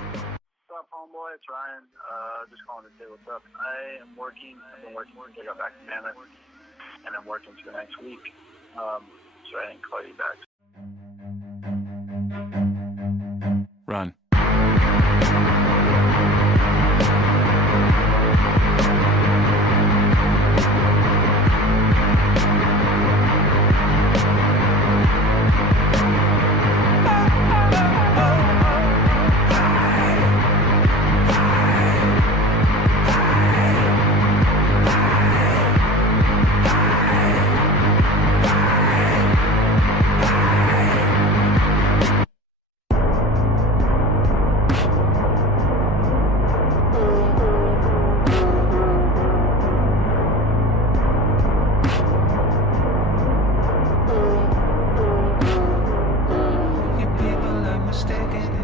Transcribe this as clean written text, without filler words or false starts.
What's up, homeboy? It's Ryan. Just calling to say what's up. I am working. I've been working since I got back to Mammoth, and I'm working for the next week. So I didn't call you back. Run. You people are mistaken.